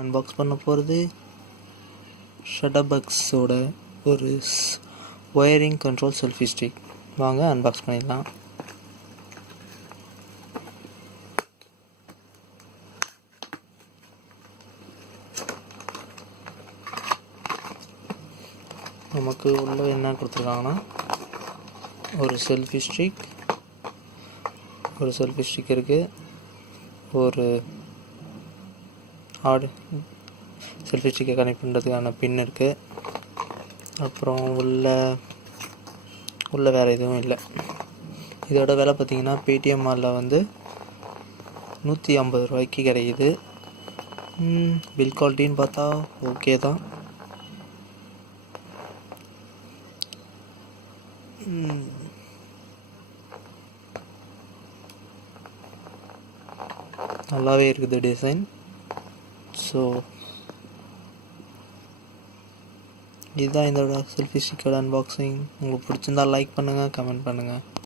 Unbox பண்ண போகிறது ஷட்டர்பக்ஸோட ஒரு ஒயரிங் கண்ட்ரோல் செல்ஃபி ஸ்டிக். வாங்க அன்பாக்ஸ் பண்ணிடலாம். நமக்கு உள்ள என்ன கொடுத்துருக்காங்கன்னா ஒரு செல்ஃபி ஸ்டிக் இருக்குது, ஒரு செல்ஃபி ஸ்டிக்கை கனெக்ட் பண்ணுறதுக்கான பின் இருக்குது. அப்புறம் உள்ள வேறு எதுவும் இல்லை. இதோட விலை பார்த்திங்கன்னா பேடிஎம் மாலில் வந்து 150 ரூபாய்க்கு கிடைக்குது. பில் குவாலிட்டின்னு பார்த்தா ஓகே தான். நல்லாவே இருக்குது டிசைன். ஸோ இதுதான் இதோட செல்ஃபி ஸ்டிக்கோட அன்பாக்சிங். உங்களுக்கு பிடிச்சிருந்தா லைக் பண்ணுங்கள், கமெண்ட் பண்ணுங்கள்.